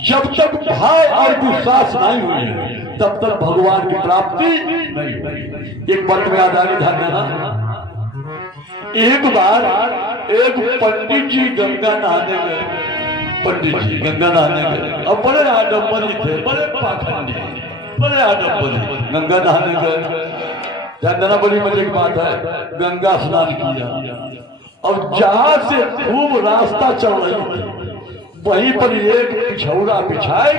जब तक भाव और विश्वास नहीं हुई तब तक भगवान की प्राप्ति नहीं। एक बात में आदानी ध्यान देना, एक बार एक पंडित जी गंगा नहाने गए, पंडित जी गंगा नहाने गए। अब बड़े आडम्बरी थे, बड़े पाखंडी, बड़े आडम्बरी गंगा नहाने गए। ध्यान देना, बड़ी मजे की बात है। गंगा स्नान किया और जहां से खूब रास्ता चल रही थी वहीं पर एक पिछौरा बिछाए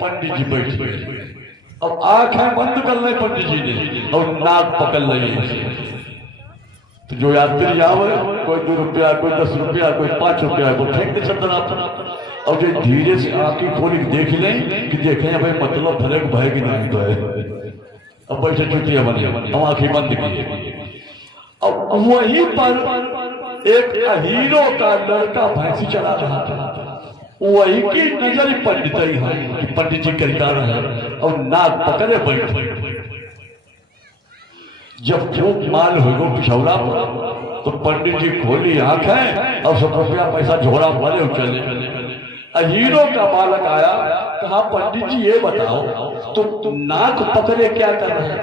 पंडित जी बैठ गए। अब आंखें बंद कर ले पंडित जी ने और नाक पकड़ लिए। तो जो यात्री आवे, कोई 2 रुपया, कोई 10 रुपया, कोई 5 रुपया, वो फेंक दे चंदन आप। और जो धीरे से आंखें खोली देख लें कि देखें भाई मतलब भले भय की नहीं तो है। अब पैसे छुट्टियां बनी, हम आंखें बंद की। अब वहीं पर एक हीरो का लड़का भैंसी चला रहा था। वही की नजर पंडित ही है कि पंडित जी करता रहे और नाक पकड़े बैठे। जब खूब माल हो पिछौरा तो पंडित जी खोली आंखें और 100 रुपया पैसा झोरा भरे चले। हीरो का बालक आया, कहा पंडित जी ये बताओ तुम नाक पकड़े क्या कर रहे हैं?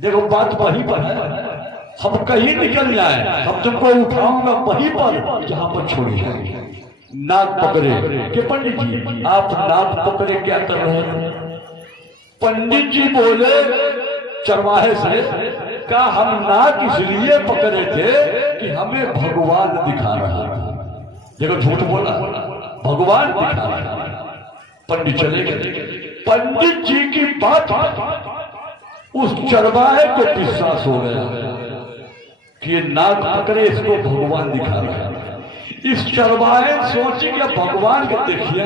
देखो बात वहीं पर है, हम कहीं निकल जाए हम तुमको उठाऊंगा वहीं पर जहां पर छोड़ी है। नाक पकड़े कि पंडित जी आप नाक पकड़े क्या कर रहे हैं? पंडित जी बोले चरवाहे से, का हम नाक इसलिए पकड़े थे कि हमें भगवान दिखा रहा था। देखो झूठ बोला, भगवान दिखा रहा था। पंडित चले गए। पंडित जी की बात उस चरवाहे को विश्वास हो गया कि ये नाक पकड़े इसको भगवान दिखा रहा है। इस चरवाहे सोची कि भगवान के देखिए,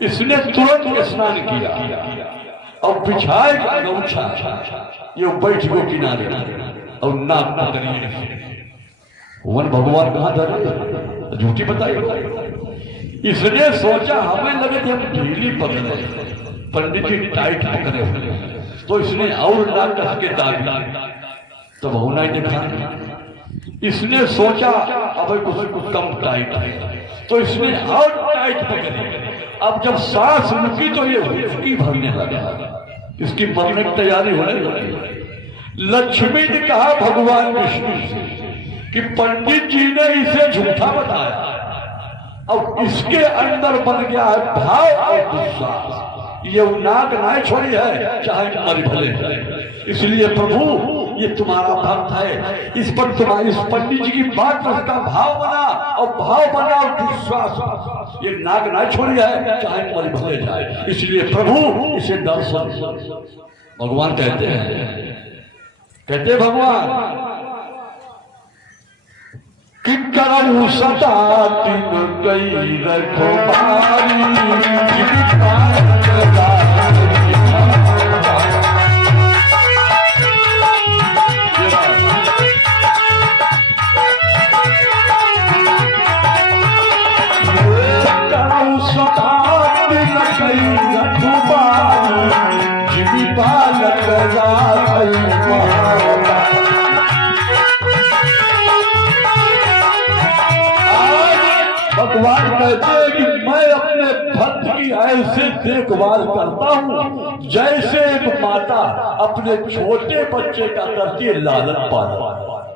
इसने तुरंत स्नान किया और बिछाए गमछा ये बैठ गो किनारे और नाक पकड़िए। वन भगवान कहाँ धरे? झूठी बताई। इसने सोचा हमें लगे थे हम ढीली पकड़े, पंडित जी टाइट पकड़े हुए, तो इसने और नाक कस के दाबी तो होना ही देखा। इसने सोचा अब कुछ कम टाइट है तो इसने और टाइट पकड़ी। अब जब सांस रुकी तो ये उसकी भरने लगा, इसकी मरने की तैयारी होने लगी। लक्ष्मी ने कहा भगवान विष्णु से कि पंडित जी ने इसे झूठा बताया और इसके अंदर बन गया है भाव और विश्वास। ये नाक ना छोड़ी है चाहे मर भले। इसलिए प्रभु ये तुम्हारा भक्त है, इस पर तुम्हारी इस पंडित जी की बात पर उसका भाव बना और भाव बना और विश्वास। ये नाक ना छोड़ी है चाहे मर भले जाए। इसलिए प्रभु इसे दर्शन। भगवान कहते हैं, कहते भगवान कि करऊ सदा तिन कई रखवारी भगवान कहते हैं कि मैं अपने भक्त की ऐसे देखभाल करता हूँ जैसे एक माता अपने छोटे बच्चे का करती है लालन पालन।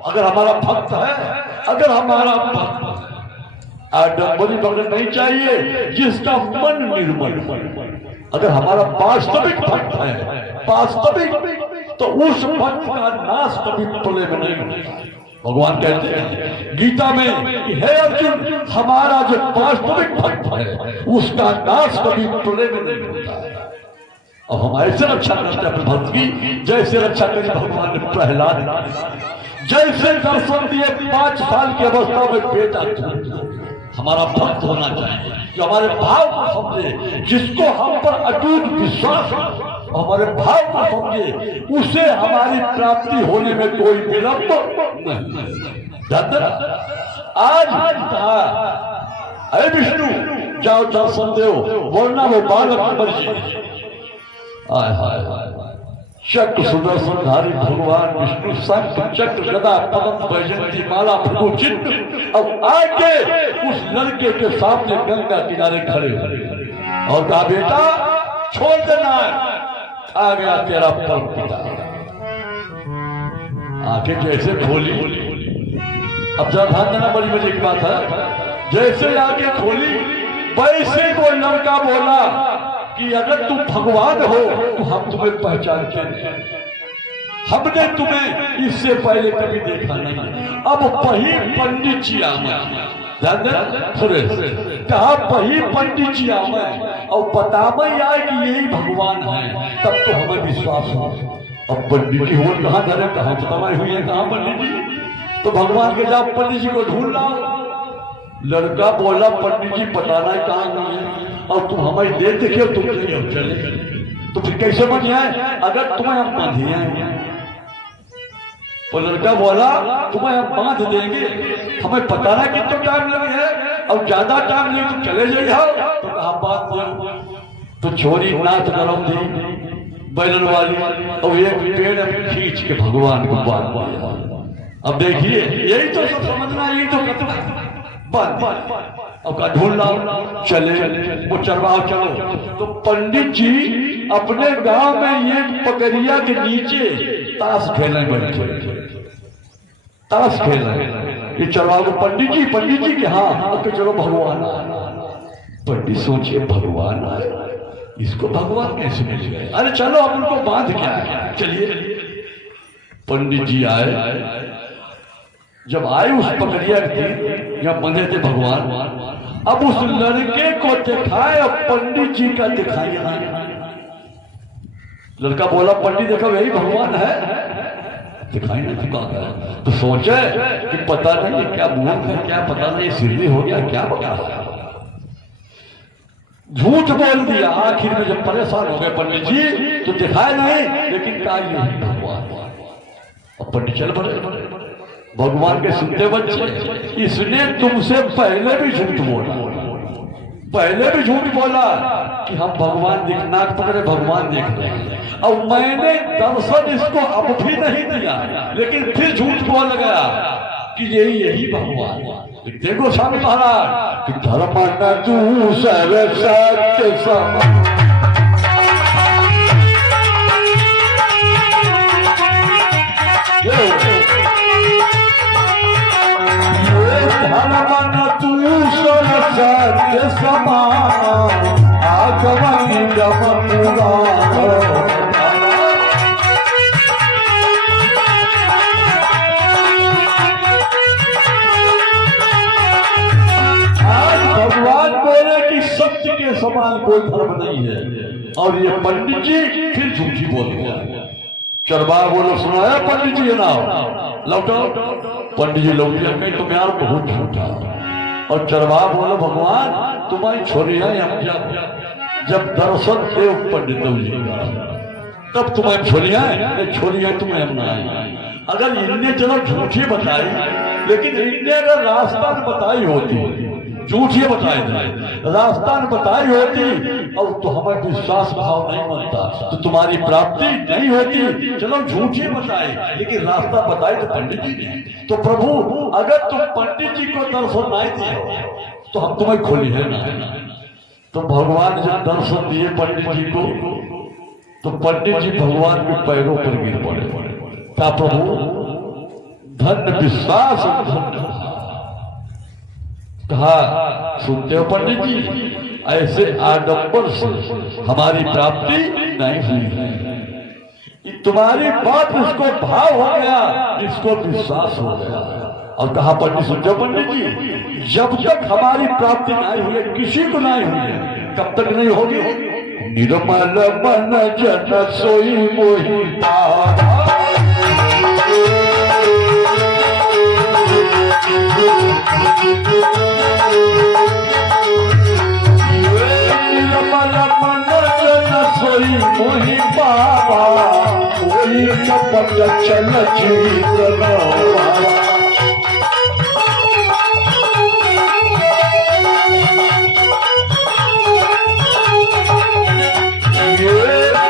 अगर हमारा भक्त है, अगर हमारा भक्त आडम्बरी भक्त नहीं चाहिए, जिसका मन निर्मल, अगर हमारा वास्तविक भक्त है वास्तविक, तो उस भक्त का नाश कभी प्रलय में नहीं होता। भगवान कहते हैं गीता में कि हे अर्जुन हमारा जो वास्तविक भक्त है उसका नाश कभी प्रलय में नहीं होता। अब हम ऐसे रक्षा करते हैं अपने भक्त की जैसे रक्षा करी भगवान ने प्रहलाद, जैसे दर्शन दिए 5 साल की अवस्था में बेटा। हमारा भक्त होना चाहिए जो हमारे भाव को समझे, जिसको हम पर अटूट विश्वास है, हमारे भाव को समझे, उसे हमारी प्राप्ति होने में कोई विलंब नहीं। आज कहा अरे विष्णु जाओ दर्शन दो, वरना वो बालक मर जाए। चक्र सुदर्शनधारी भगवान विष्णु शंख चक्र गदा पद्म वैजयंती माला प्रभु चिन्ह और आके उस लड़के के सामने गंगा किनारे खड़े और कहा बेटा छोड़ देना, आ गया तेरा परम पिता। आंखें जैसे खोली, अब जरा ध्यान देना, बड़ी मजे की बात है, जैसे आंखें खोली वैसे वो लड़का बोला कि अगर तुम भगवान हो तो हम तुम्हें पहचानते हैं, हमने तुम्हें इससे पहले कभी देखा नहीं। अब वही पंडित जी आए, कहा वही पंडित जी आए और बतावे आए कि यही भगवान है, तब तो हमें विश्वास हो। अब पंडित जी हो कहाँ धरे, कहाँ बतावाई हुई है, कहाँ पंडित जी? तो भगवान के जाओ पंडित जी को ढूंढ लाओ। लड़का बोला पंडित जी पता नहीं कहाँ नहीं है, और तुम हमें दे देखे तुम नहीं अब चले, तो फिर कैसे बन जाए अगर तुम्हें हम बांधे हैं? तो लड़का बोला तुम्हें हम बांध देंगे, हमें पता नहीं कितना टाइम लगे है, और ज्यादा टाइम नहीं तुम चले जाओ। तो कहा बात दो, तो छोरी नाथ गरम थी बैलन वाली, और एक पेड़ खींच के भगवान को बांध दिया। अब देखिए यही तो सब समझना, यही तो कतना अब का ढूंढ लाओ, चले वो चरवाह चलो। तो पंडित जी अपने गांव में ये पकड़िया के नीचे ताश खेलने बैठे, ताश खेल रहे। ये चरवाह को पंडित जी के हाँ, अब चलो भगवान। पंडित सोचिए भगवान आए, इसको भगवान कैसे मिल गए? अरे चलो अब उनको बांध क्या है, चलिए। पंडित जी आए, जब आए उस पकड़िया थी जब बंधे थे भगवान, अब उस लड़के को दिखाए और पंडित जी का दिखाई नहीं। लड़का बोला पंडित देखो यही भगवान है, दिखाई नहीं चुका है। तो सोचे कि पता नहीं क्या मूर्ख है, क्या पता नहीं सिरली हो गया, क्या बता है, झूठ बोल दिया। आखिर में जब परेशान हो गए पंडित जी तो दिखाए नहीं, लेकिन कहा यही भगवान। और पंडित चल पड़े, भगवान के सुनते बच्चे, इसने तुमसे पहले भी झूठ बोला, पहले भी झूठ बोला कि हम भगवान दिखना पकड़े, भगवान देख रहे हैं, और मैंने दर्शन इसको अब भी नहीं दिया, लेकिन फिर झूठ बोल गया कि यही भगवान। देखो स्वामी महाराज कि धर्म न दूसरे सत्य सम, सत्य समान आगमन गमन आज भगवान बोले कि सत्य के समान कोई धर्म नहीं है, और ये पंडित जी फिर झूठी बोल गया। चरवाहा बोलो सुनाया पंडित जी ना लौटो, पंडित जी लौट गए, तुम यार बहुत झूठा। और चरवाहा बोलो भगवान तुम्हारी छोरी है, हम जब दर्शन देव पंडित जी तब तुम्हें छोरी है, तुम्हें हम ना। अगर इनने चलो झूठी बताई, लेकिन इनने अगर रास्ता बताई होती, झूठी बताई जाए, रास्ता बताई होती, और तो हमें विश्वास भाव नहीं बनता, तो तुम्हारी प्राप्ति नहीं होती। चलो झूठी बताए, लेकिन रास्ता बताए तो पंडित जी ने। तो प्रभु अगर तुम पंडित जी को दर्शन नहीं दिए तो हम तुम्हें खोली है ना। तो भगवान जब दर्शन दिए पंडित जी को, तो पंडित जी भगवान के पैरों पर गिर पड़े, क्या प्रभु धन्य विश्वास, कहा सुनते हो पंडित जी, ऐसे आडंबर से हमारी प्राप्ति नहीं हुई है। तुम्हारी बात इसको भाव हो गया, इसको विश्वास हो गया। और कहा पंडित सुनते हो पंडित जी, जब तक हमारी प्राप्ति नहीं हुई, किसी को नहीं हुई, कब तक नहीं होगी? निर्मल मन जन सोई मोहि सोई मोहि बाबा, कोई चपट चल जीत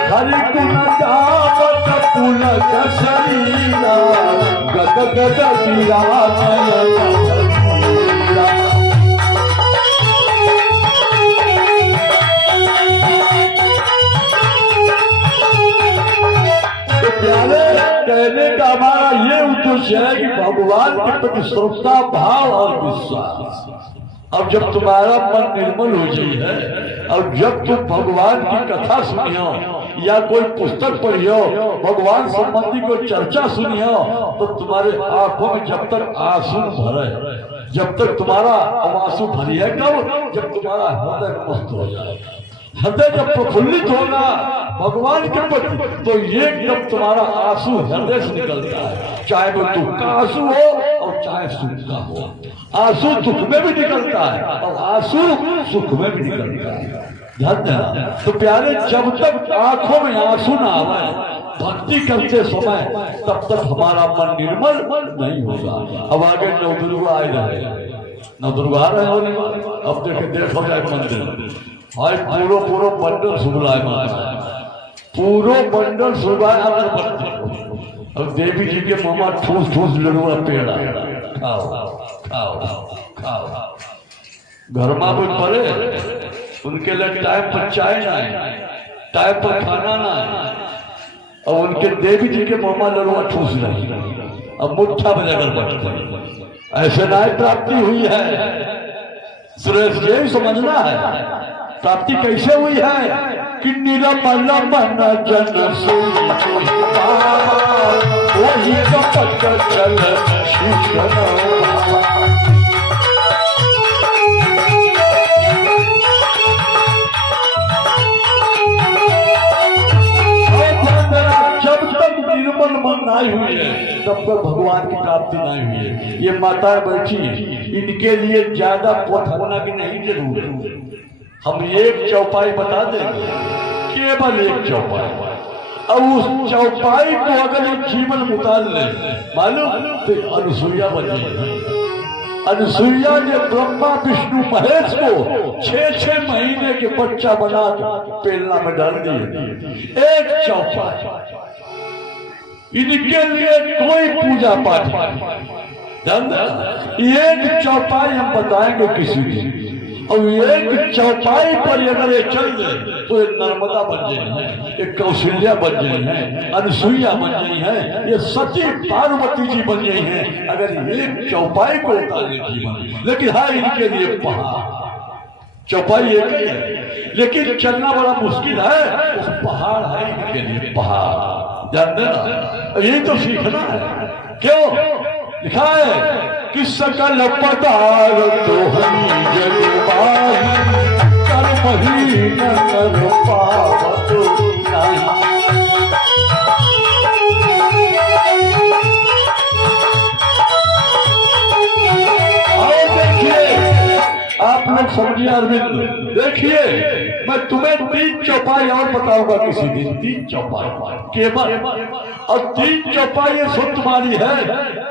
हरि गुण गावत शरीरा गद गद पीरा कहने का हमारा ये उद्देश्य है कि भगवान के प्रति श्रद्धा भाव और विश्वास। अब जब तुम्हारा मन निर्मल हो जाई है और जब तुम भगवान की कथा सुनियो या कोई पुस्तक पढ़ियो भगवान संबंधी कोई चर्चा सुनियो तो तुम्हारे आंखों में जब तक आंसू भरे जब तक तुम्हारा आंसू भरी है कब जब तुम्हारा हृदय मस्त हो जाएगा हृदय जब प्रफुल्लित होगा भगवान के प्रति तो ये जब तुम्हारा आंसू हृदय से निकलता है चाहे वो दुख का आंसू हो और चाहे सुख का हो आंसू दुख में भी निकलता है और आंसू सुख में भी निकलता है ध्यान तो प्यारे जब तक आंखों में आंसू ना आए भक्ति करते समय तब तक हमारा मन निर्मल नहीं होगा। अब आगे नवदुर्गा आए रहे नवदुर्गा आ रहे होने अब देखो जाए मंदिर हाय पूरो बंडल सुबलाय माता पूरो बंडल सुबलाय अगर बनते और देवी जी के मामा ठूस ठूस लड़ुआ पेड़ा खाओ खाओ खाओ घर में कोई पड़े उनके लिए टाइम पर चाय ना है टाइम पर खाना ना है और उनके देवी जी के मामा लड़ुआ ठूस रही अब मुट्ठा बजाकर बैठते ऐसे ना प्राप्ति हुई है सुरेश यही समझना है प्राप्ति कैसे हुई है कि निरमल मन जन वही कपट चल जब तक निर्मल मन नहीं हुई है तब तक भगवान की प्राप्ति नहीं हुई है। ये माता बैठी इनके लिए ज्यादा पथरना की नहीं जरूरत हम एक चौपाई बता देंगे केवल एक चौपाई अब उस चौपाई को अगर एक जीवन में उतार ले मालूम तो अनुसुईया बनी अनुसुईया ने ब्रह्मा विष्णु महेश को 6-6 महीने के बच्चा बना पेलना में डाल दिए एक चौपाई इनके लिए कोई पूजा पाठ एक चौपाई हम बताएंगे किसी दिन और एक चौपाई पर अगर ये चल जाए तो एक नर्मदा बन जाए है एक कौशल्या बन जाए है अनुसुईया बन जाए है ये सती पार्वती जी बन गई है अगर एक चौपाई को उतारने जीवन लेकिन हाँ इनके लिए पहाड़ चौपाई एक ही है लेकिन चलना बड़ा मुश्किल है उस पहाड़ है इनके लिए पहाड़ जानते ना यही तो सीखना है क्यों लिखा है कि सकल पदार्थ कर्म ही न कर पावत आप लोग समझिए अरविंद देखिए मैं तुम्हें 3 चौपाई और बताऊंगा किसी दिन 3 चौपाई केवल और 3 चौपाई ये सुन तुम्हारी है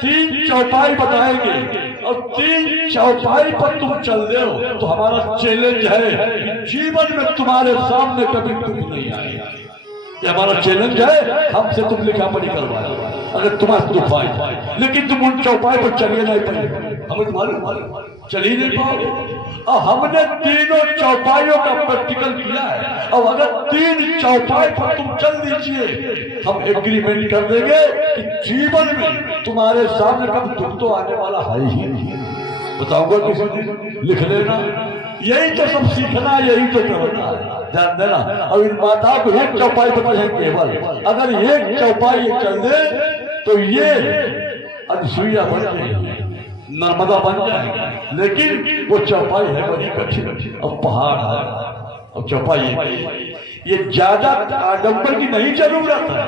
3 चौपाई बताएंगे और 3 चौपाई पर तुम चल रहे हो तो हमारा चैलेंज है जीवन में तुम्हारे सामने कभी दुख नहीं आएगा ये हमारा चैलेंज है हमसे तुम लिखा पढ़ी करवाए अगर तुम्हारे दुख आए लेकिन तुम उन चौपाई पर चलिए नहीं पाए हमें तुम्हारे चल ही नहीं पाओगे और हमने तीनों चौपाइयों का प्रैक्टिकल किया है और अगर 3 चौपाई पर तुम चल दीजिए हम एग्रीमेंट कर देंगे कि जीवन में तुम्हारे सामने कब दुख तो आने वाला है ही नहीं बताऊंगा किसी दिन लिख लेना यही तो सब सीखना यही तो करना ध्यान देना और इन माताओं को एक चौपाई बताए केवल अगर एक चौपाई चल दे तो ये अनुसुईया बन जाएगी नर्मदा बन जाएगी लेकिन वो चौपाई है बड़ी कठिन और पहाड़ है और चौपाई ये ज्यादा आडंबर की नहीं जरूरत है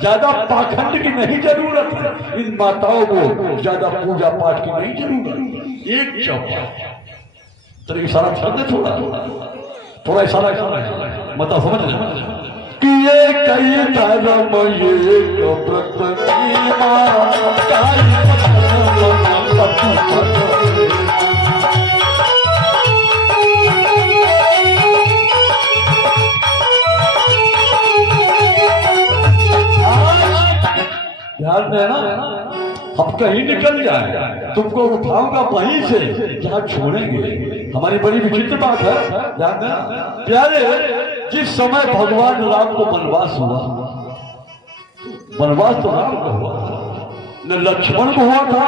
ज्यादा पाखंड की नहीं जरूरत है इन माताओं को ज्यादा पूजा पाठ की नहीं जरूरत एक चौपाई तो इशारा छोड़ दे थोड़ा इशारा मत समझ ले कि ये कई धर्म ये ध्यान देना, हम कहीं निकल जाए तुमको उठाऊंगा वहीं से जहाँ छोड़ेंगे। हमारी बड़ी विचित्र बात है, ध्यान देना प्यारे। जिस समय भगवान राम को वनवास हुआ, वनवास तो राम को हुआ, न लक्ष्मण को हुआ था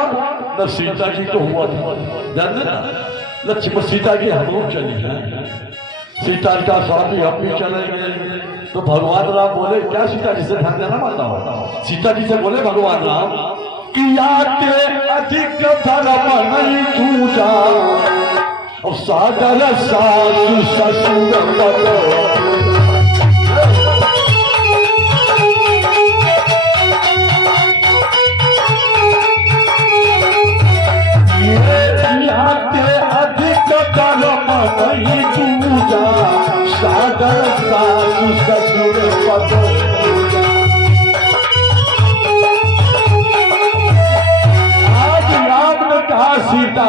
न सीता जी को हुआ था। ध्यान देना, लक्ष्मण सीता की हम लोग चली है, सीता का स्वामी हम भी चले गए। तो भगवान राम बोले क्या सीता जी से, ध्यान देना माता हो, सीता जी से बोले भगवान राम कि आते अधिक धर्म नहीं पूजा और सागर सासु ससुर सीता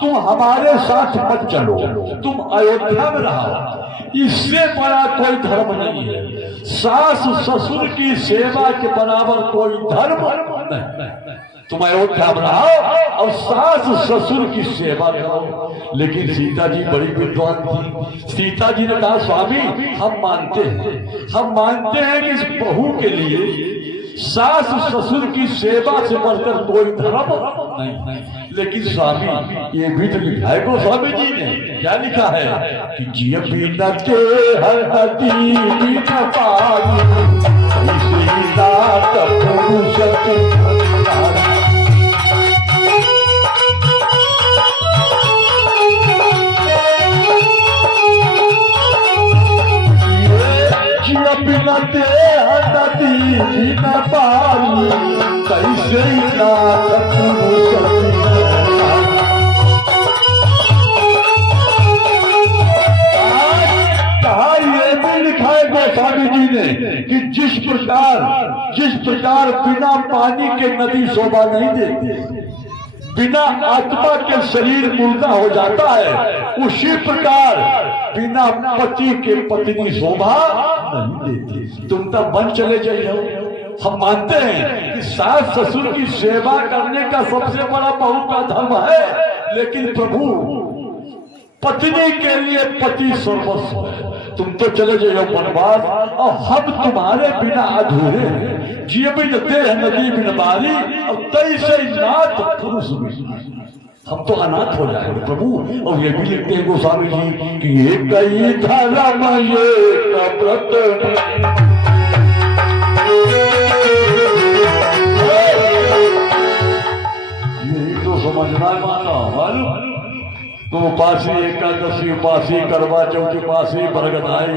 तुम हमारे साथ मत चलो, तुम अयोध्या में रहो, इससे बड़ा कोई धर्म नहीं है। सास ससुर की सेवा के बराबर कोई धर्म नहीं। तुम अयोध्या में रहो और सास ससुर की सेवा करो। लेकिन सीता जी बड़ी विद्वान थी। सीता जी ने कहा स्वामी हम मानते हैं कि इस बहू के लिए सास ससुर की सेवा से बढ़कर कोई धर्म नहीं। लेकिन स्वामी ये भी तो लिखा है गोस्वामी जी ने, क्या लिखा है कि जिय बिना के हरती बिना पाई नाथ पुरुष बिना ते हरती बिना पाई कैसे नाथ पुरुष। स्वामी जी ने कि जिस प्रकार बिना पानी के नदी शोभा नहीं देती, बिना आत्मा के शरीर मुर्दा हो जाता है, उसी प्रकार बिना पति के पत्नी शोभा नहीं देती। तुम तो बन चले जाइए। हम मानते हैं कि सास ससुर की सेवा करने का सबसे बड़ा बहू का धर्म है, लेकिन प्रभु पत्नी के लिए पति सर्वस्व है। तुम तो चले जाओ वनवास और हम तुम्हारे बिना अधूरे हैं। जिए बिन देह नदी बिन बारी और तैसे नाथ पुरुष भी, हम तो अनाथ हो जाएंगे प्रभु। और ये भी लिखते हैं गोस्वामी जी कि ये कई धर्म ये व्रत यही तो समझना माना मालूम। तो उपासी एकादशी उपासी करवा चौथ उपासी बरगदाई